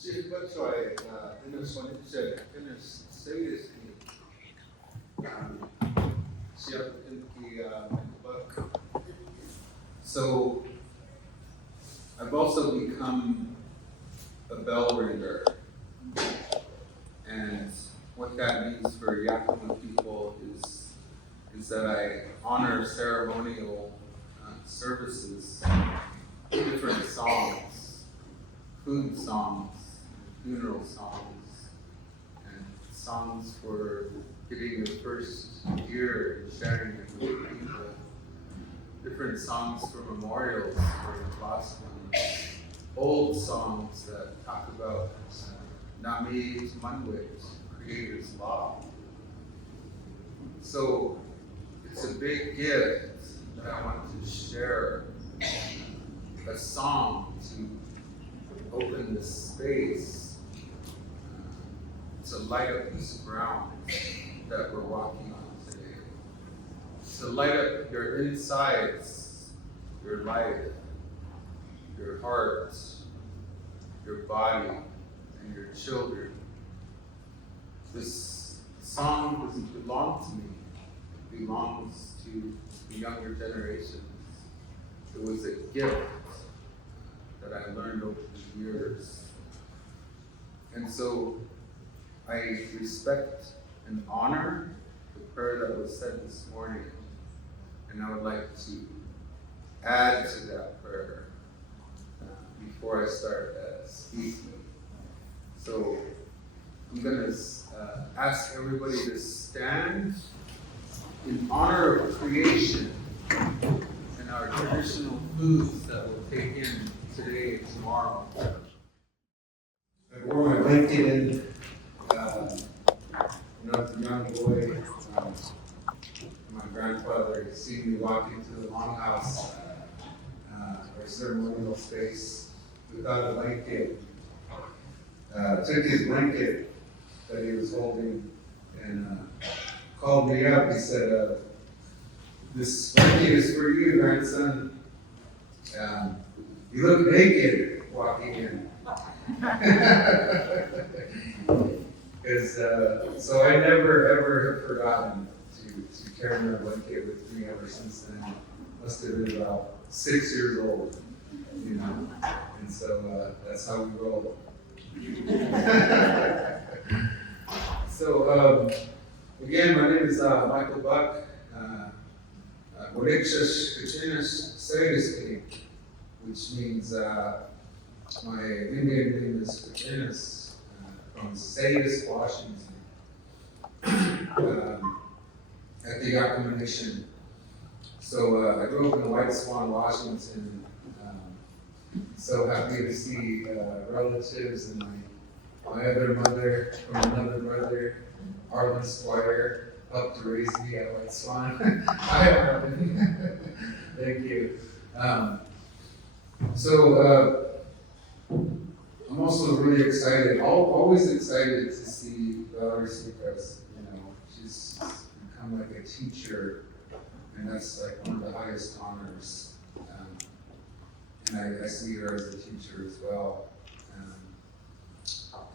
wǝtë øbʔaltx၀. So I've also become a bell ringer, and what that means for Yakama people is that I honor ceremonial services, different songs, food songs, funeral songs, and songs for getting the first year and sharing it with people. Different songs for memorials for the lost ones, old songs that talk about Nami's Manwit, Creator's Law. So it's a big gift that I want to share a song to open this space to light up this ground that we're walking on today. To light up your insides, your life, your heart, your body, and your children. This song doesn't belong to me. It belongs to the younger generations. It was a gift that I learned over the years. And so I respect and honor the prayer that was said this morning. And I would like to add to that prayer before I start speaking. So I'm going to ask everybody to stand in honor of creation and our traditional foods that we'll take in today and tomorrow. I wore my blanket in when I was a young boy. My grandfather had seen me walk into the longhouse, or ceremonial space, without a blanket. Took his blanket that he was holding and called me up. He said, "This blanket is for you, grandson. You look naked walking in." So I never ever have forgotten to carry my blanket with me ever since then. Must have been about 6 years old, you know. And so that's how we roll. So again, my name is Michael Buck. Which means my Indian name is Indigenous, from Sayus, Washington, at the Yakama Nation. So I grew up in White Swan, Washington. So happy to see relatives and my other mother from another brother, Arlen Squire, helped to raise me at White Swan. Hi, Arlen. Thank you. I'm also really excited, always excited to see Valerie Seacrest. You know, she's become like a teacher, and that's like one of the highest honors. And I see her as a teacher as well.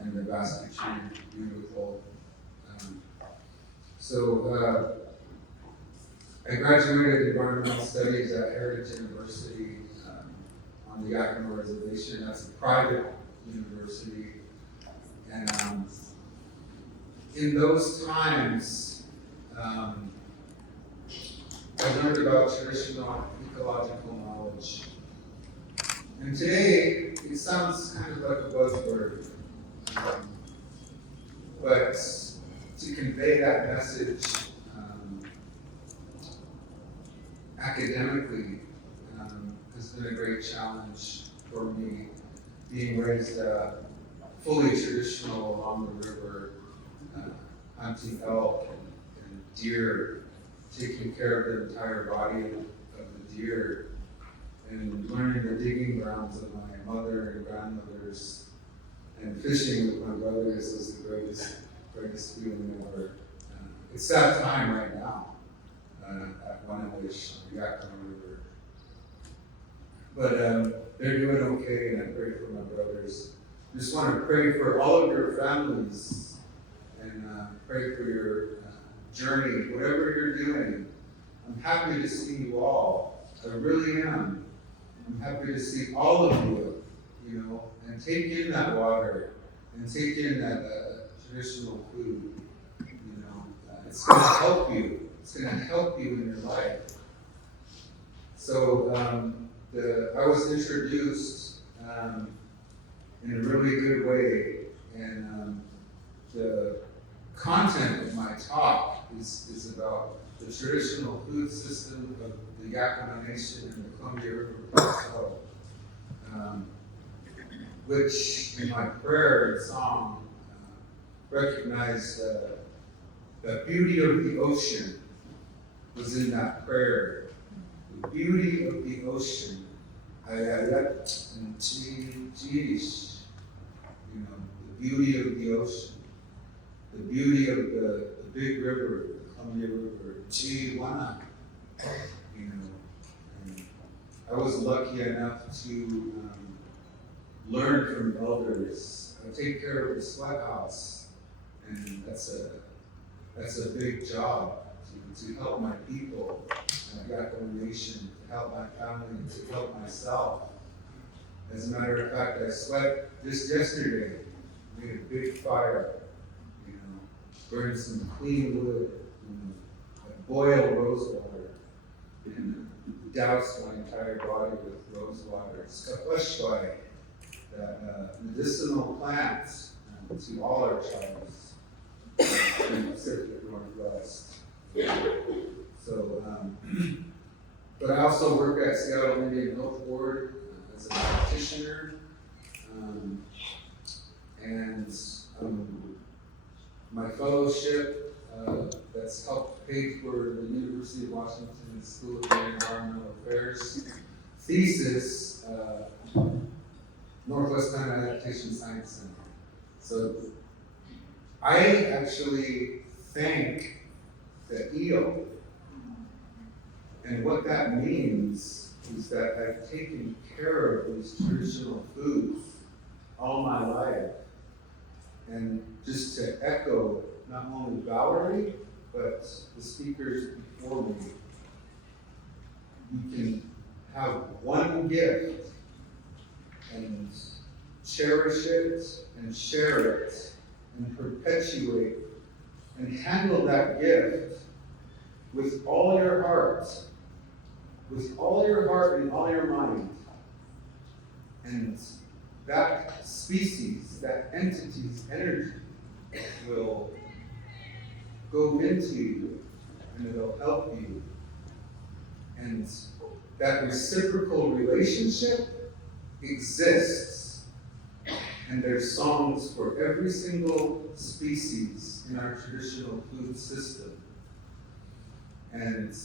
And the basket she's beautiful. I graduated environmental studies at Heritage University on the Yakama Reservation. That's a private university. And in those times, I learned about traditional ecological knowledge. And today, it sounds kind of like a buzzword. But to convey that message academically has been a great challenge for me, being raised fully traditional along the river, hunting elk and deer, taking care of the entire body of the deer, and learning the digging grounds of my mother and grandmothers, and fishing with my brothers was the greatest feeling ever. It's that time right now at Wanawish, on the Yakama River. But they're doing okay, and I pray for my brothers. just want to pray for all of your families and pray for your journey, whatever you're doing. I'm happy to see you all. I really am. I'm happy to see all of you, and take in that water and take in that traditional food. It's going to help you. It's going to help you in your life. So I was introduced in a really good way, and the content of my talk is about the traditional food system of the Yakama Nation and the Columbia River Plateau, which in my prayer and song recognized the beauty of the ocean was in that prayer. The beauty of the ocean. Ayayat and Chiish. The beauty of the ocean. The beauty of the big river, the Columbia River, Chiwana. And I was lucky enough to learn from elders. I take care of the sweat house, and that's a big job to help my people, Yakama Nation, to help my family, to help myself. As a matter of fact, I sweat just yesterday. Made a big fire, burned some clean wood, I boiled rose water, and doused my entire body with rose water. Skapashwai, that medicinal plants to all our tribes in the Pacific Northwest. So, but I also work at Seattle Indian Health Board as a practitioner, and my fellowship that's helped pay for the University of Washington School of Environmental Affairs thesis, Northwest Continental Adaptation Science Center. So I actually thank the eel, and what that means is that I've taken care of these traditional foods all my life. And just to echo not only Valerie, but the speakers before me, you can have one gift and cherish it and share it and perpetuate and handle that gift with all your heart, and all your mind. And that species, that entity's energy will go into you, and it'll help you. And that reciprocal relationship exists. And there's songs for every single species in our traditional food system. And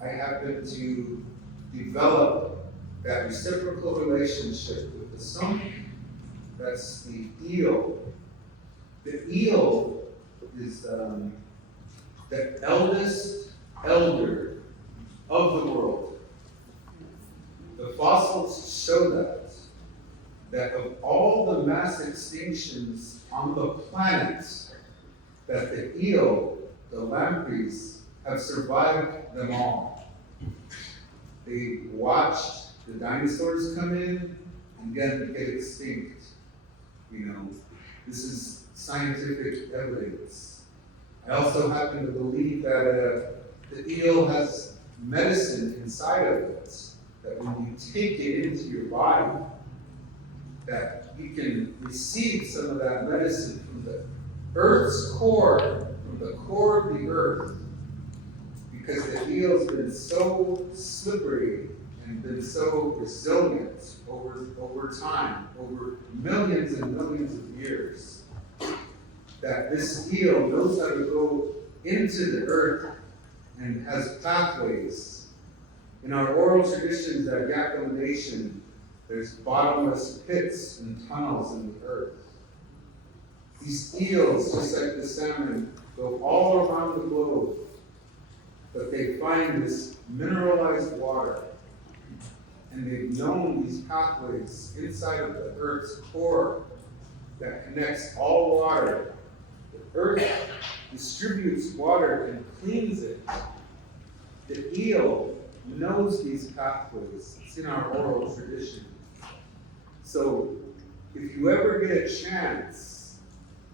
I happen to develop that reciprocal relationship with the song. That's the eel. The eel is the eldest elder of the world. The fossils show that of all the mass extinctions on the planet, that the eel, the lampreys, have survived them all. They watched the dinosaurs come in and then get extinct. This is scientific evidence. I also happen to believe that the eel has medicine inside of it, that when you take it into your body, that you can receive some of that medicine from the Earth's core, from the core of the Earth, because the eel's been so slippery and been so resilient over time, over millions and millions of years, that this eel knows how to go into the earth and has pathways. In our oral traditions at Yakama Nation, there's bottomless pits and tunnels in the earth. These eels, just like the salmon, go all around the globe, but they find this mineralized water, and they've known these pathways inside of the earth's core that connects all water. The earth distributes water and cleans it. The eel knows these pathways. It's in our oral tradition. So if you ever get a chance,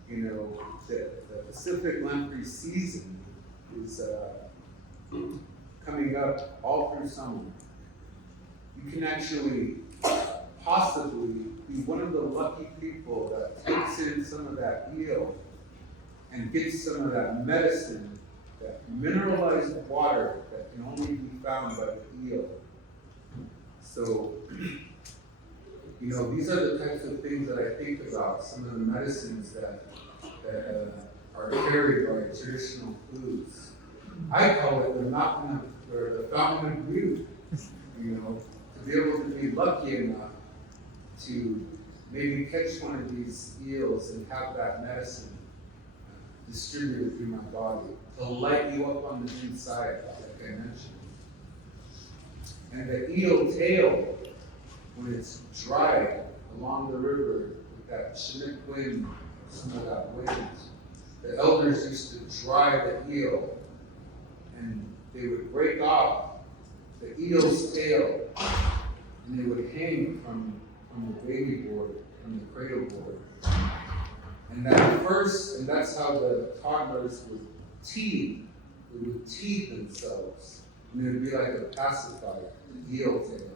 the Pacific Lamprey season is coming up all through summer. You can actually possibly be one of the lucky people that takes in some of that eel and gets some of that medicine, that mineralized water that can only be found by the eel. So, these are the types of things that I think about, some of the medicines that are carried by traditional foods. I call it the fountain of youth, to be able to be lucky enough to maybe catch one of these eels and have that medicine distributed through my body to light you up on the inside, like I mentioned. And the eel tail, when it's dry along the river with that Chinook wind, some of that wind, the elders used to dry the eel, and they would break off the eel's tail, and they would hang from the baby board, from the cradle board. And that's how the toddlers would teeth. They would teeth themselves, and it would be like a pacifier, the eel tail.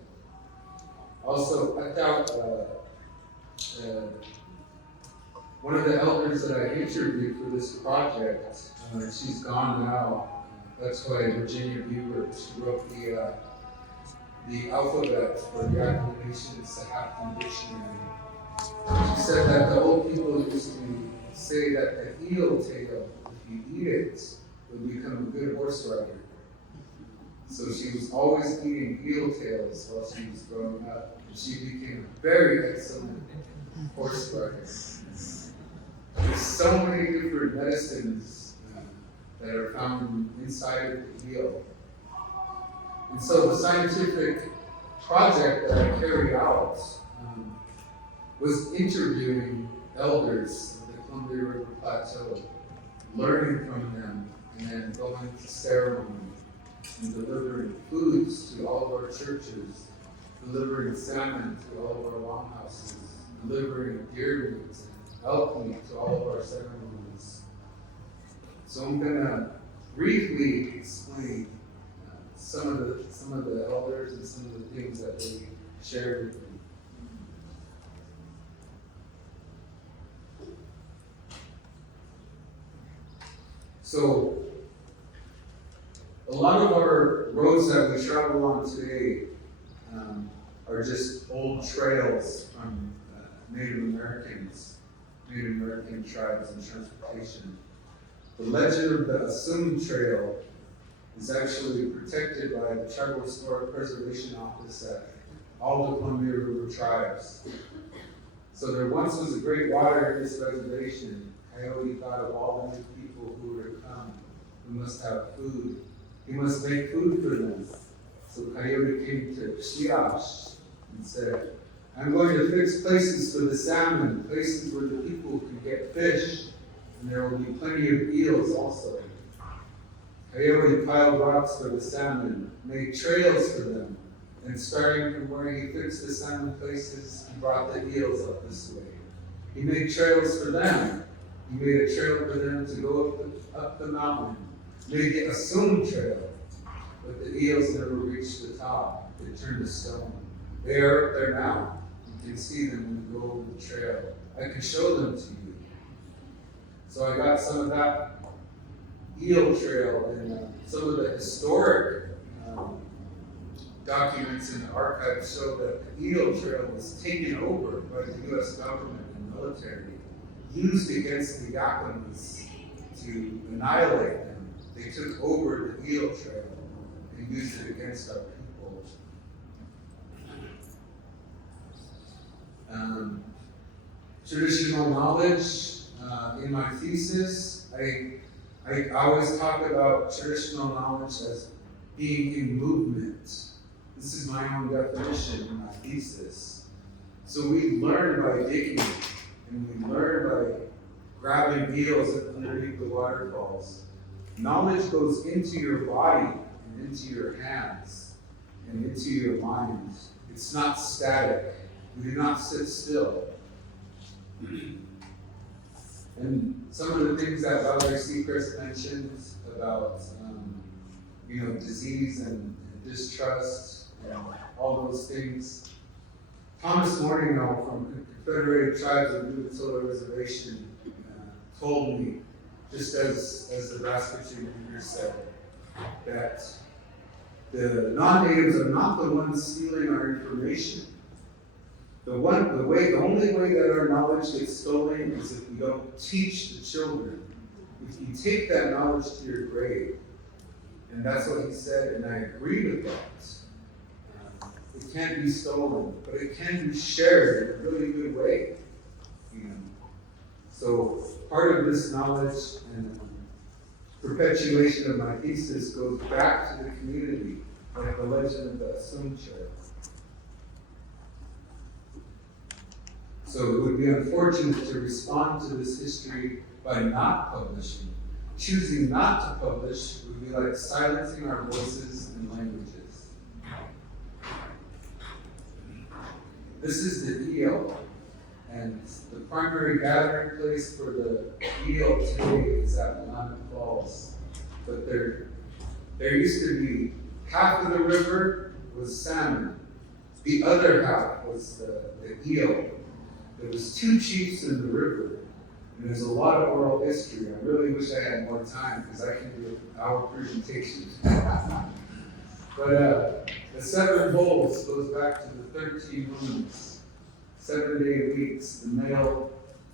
Also, I thought one of the elders that I interviewed for this project, she's gone now. That's why Virginia Bubert wrote the alphabet for the Yakama Nation's Sahaftun Dictionary. She said that the old people used to say that the eel tail, if you eat it, would become a good horse rider. So she was always eating eel tails while she was growing up, and she became a very excellent horse rider. There's so many different medicines that are found inside of the eel. And so the scientific project that I carried out was interviewing elders of the Columbia River Plateau, learning from them, and then going to ceremony and delivering foods to all of our churches, delivering salmon to all of our longhouses, delivering deer meat and elk meat to all of our ceremonies. So I'm going to briefly explain some of the elders and some of the things that they shared with me. So, a lot of our roads that we travel on today are just old trails from Native American tribes and transportation. The legend of the Assumed Trail is actually protected by the Tribal Historic Preservation Office at all the Columbia River tribes. So there once was a great water in this reservation. Coyote thought of all the new people who were to come, who must have food. He must make food for them. So Coyote came to Chiash and said, I'm going to fix places for the salmon, places where the people can get fish, and there will be plenty of eels also. Coyote piled rocks for the salmon, made trails for them, and starting from where he fixed the salmon places, he brought the eels up this way. He made trails for them. He made a trail for them to go up the mountain, made the Assumed Trail, but the eels never reached the top. They turned to stone. They are up there now. You can see them when you go over the trail. I can show them to you. So I got some of that eel trail and some of the historic documents in the archive show that the eel trail was taken over by the U.S. government and military, used against the Yakamas to annihilate them. They took over the eel trail and used it against our people. Traditional knowledge, in my thesis, I always talk about traditional knowledge as being in movement. This is my own definition in my thesis. So we learn by digging. and we learn by grabbing eels underneath the waterfalls. Knowledge goes into your body and into your hands and into your mind. It's not static. We do not sit still. And some of the things that Valerie Seacrest mentioned about disease and distrust and all those things. Thomas Morningham from Confederated Tribes of the wǝtë Reservation told me, just as the Rasputin leader said, that the non-natives are not the ones stealing our information. The only way that our knowledge gets stolen is if we don't teach the children. If you take that knowledge to your grave, and that's what he said, and I agree with that. It can't be stolen, but it can be shared in a really good way. So part of this knowledge and perpetuation of my thesis goes back to the community, like the legend of the Asumcha. So it would be unfortunate to respond to this history by not publishing. Choosing not to publish would be like silencing our voices and languages. This is the eel, and the primary gathering place for the eel today is at Willamette Falls. But there used to be half of the river was salmon, the other half was the eel. There was 2 chiefs in the river, and there's a lot of oral history. I really wish I had more time because I can do an hour presentation. But the 7 bowls goes back to the 13 moons, 7-day weeks. The male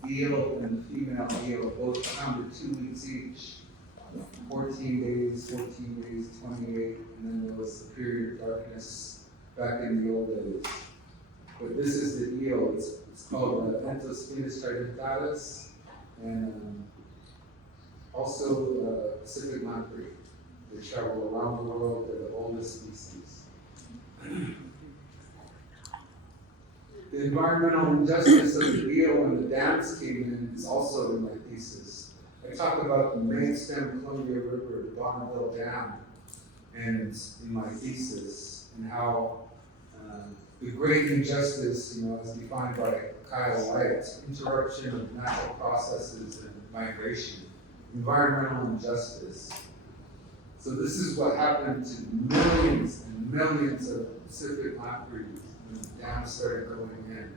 eel and the female eel both counted 2 weeks each. 14 days, 28, and then there was the period of darkness back in the old days. But this is the eel. It's called Entospinus tridentatus, and also Pacific Lamprey. They travel around the world. They're the oldest species. The environmental injustice of the eel when the dams came in is also in my thesis. I talk about the main stem Columbia River, the Bonneville Dam, and in my thesis, and how the great injustice, as defined by Kyle White, interruption of natural processes and migration, environmental injustice. So this is what happened to millions and millions of Pacific lampreys when the dams started going in.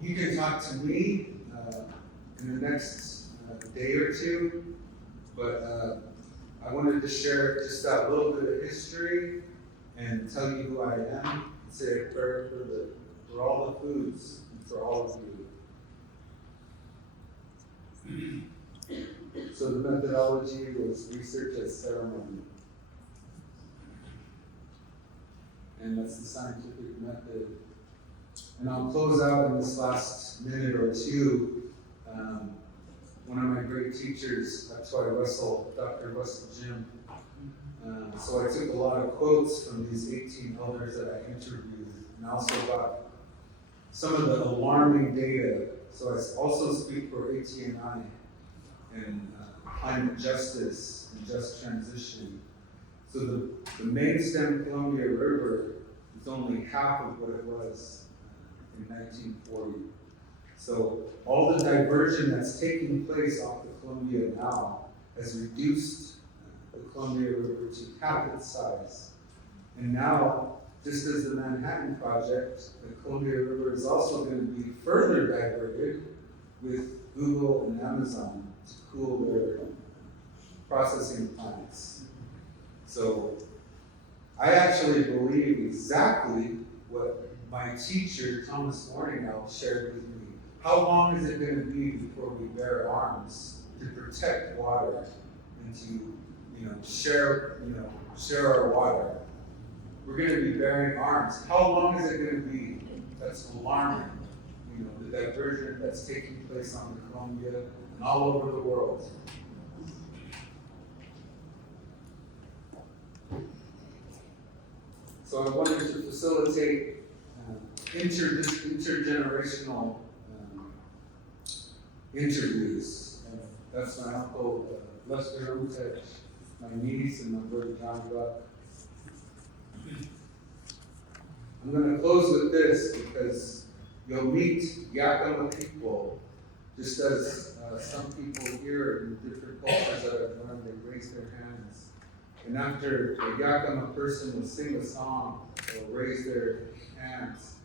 You can talk to me in the next day or two, but I wanted to share just that little bit of history and tell you who I am, and say a prayer for all the foods and for all of you. So the methodology was research as ceremony. And that's the scientific method. And I'll close out in this last minute or two. One of my great teachers, that's why Dr. Russell Jim. So I took a lot of quotes from these 18 elders that I interviewed, and I also got some of the alarming data. So I also speak for ATNI and climate justice and just transition. So the main stem Columbia River is only half of what it was in 1940. So all the diversion that's taking place off the Columbia now has reduced the Columbia River to half its size. And now, just as the Manhattan Project, the Columbia River is also going to be further diverted with Google and Amazon to cool their processing plants. So I actually believe exactly what my teacher, Thomas Morningham, shared with me. How long is it going to be before we bear arms to protect water and to, share our water? We're going to be bearing arms. How long is it going to be? That's alarming. The diversion that's taking place on the Columbia and all over the world. So So I wanted to facilitate intergenerational interviews. And that's my uncle Lester Umtech, my niece, and my brother John Buck. I'm going to close with this because you'll meet Yakama people, just as some people here in different cultures that I've learned, they raise their hands. And after a Yakama person will sing a song, they'll raise their hands,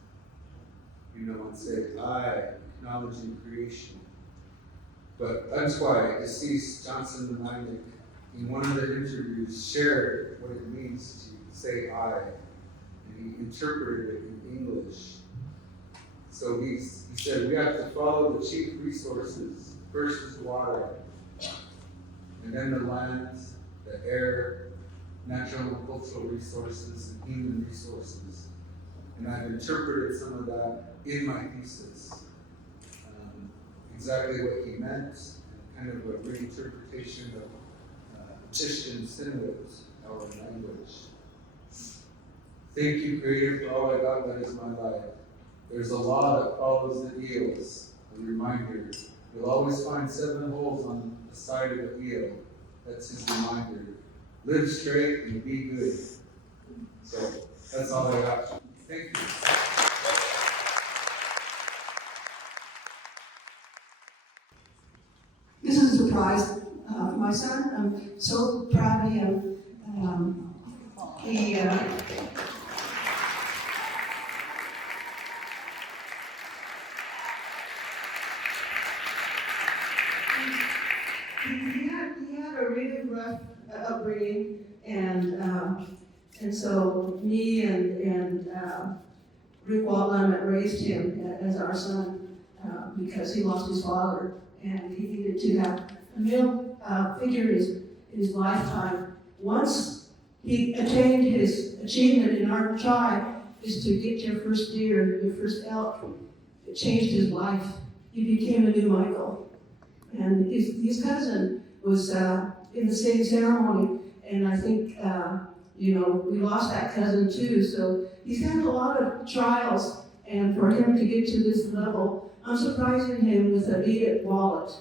and say, I, acknowledging creation. But that's why deceased Johnson Minick, in one of the interviews, shared what it means to say I, and he interpreted it in English. So he said, we have to follow the chief resources. First is water, and then the land, the air, natural and cultural resources, and human resources. And I've interpreted some of that in my thesis. Exactly what he meant, and kind of a reinterpretation of Christian Sinuit, our language. Thank you, Creator, for all I got that is my life. There's a law that follows the eels, a reminder. You'll always find 7 holes on the side of the eel. That's his reminder. Live straight and be good. So that's all I got. Thank you. This is a surprise for my son. I'm so proud of him. He had a really rough upbringing, and so me and Rick Waltman raised him as our son because he lost his father, and he needed to have a male figure in his lifetime. Once he attained his achievement in our tribe, is to get your first deer, your first elk. It changed his life. He became a new Michael. And his cousin was in the same ceremony, and I think, we lost that cousin too. So he's had a lot of trials, and for him to get to this level, I'm surprising him with a beaded wallet.